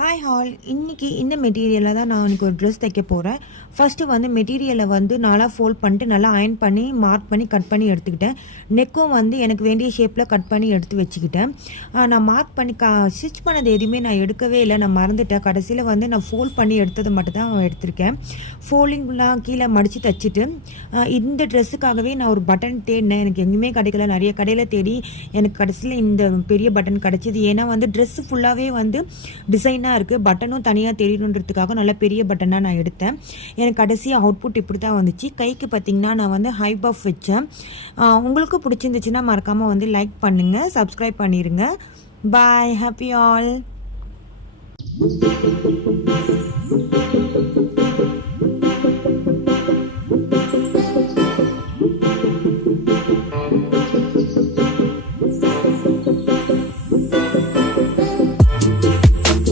Hi hall, இன்னைக்கு இந்த மெட்டீரியலில் தான் நான் எனக்கு ஒரு ட்ரெஸ் தைக்க போகிறேன். ஃபஸ்ட்டு வந்து மெட்டீரியலை வந்து நல்லா ஃபோல்ட் பண்ணிட்டு நல்லா அயன் பண்ணி மார்க் பண்ணி கட் பண்ணி எடுத்துக்கிட்டேன். நெக்கும் வந்து எனக்கு வேண்டிய ஷேப்பில் கட் பண்ணி எடுத்து வச்சுக்கிட்டேன். நான் மார்க் பண்ணி ஸ்டிச் பண்ணது எதுவுமே நான் எடுக்கவே இல்லை, நான் மறந்துட்டேன். கடைசியில் வந்து நான் ஃபோல்ட் பண்ணி எடுத்ததை மட்டும் தான் எடுத்திருக்கேன். ஃபோல்டிங்லாம் கீழே மடித்து தைச்சிட்டு இந்த ட்ரெஸ்ஸுக்காகவே நான் ஒரு பட்டன் தேடினேன். எனக்கு எங்கேயுமே கிடைக்கல, நிறைய கடையில் தேடி எனக்கு கடைசியில் இந்த பெரிய பட்டன் கிடச்சிது. ஏன்னா வந்து ட்ரெஸ்ஸு ஃபுல்லாகவே வந்து டிசைனாக இருக்குது, பட்டனும் தனியாக தெரியணுன்றதுக்காக நல்ல பெரிய பட்டனாக நான் எடுத்தேன். எனக்கு கடைசியாக அவுட்புட் இப்படி தான் வந்துச்சு. கைக்கு பார்த்திங்கன்னா நான் வந்து ஹை பஃப் வச்சேன். உங்களுக்கு பிடிச்சிருந்துச்சுன்னா மறக்காமல் வந்து லைக் பண்ணுங்கள், சப்ஸ்கிரைப் பண்ணிடுங்க. பாய், ஹாப்பி ஆல்.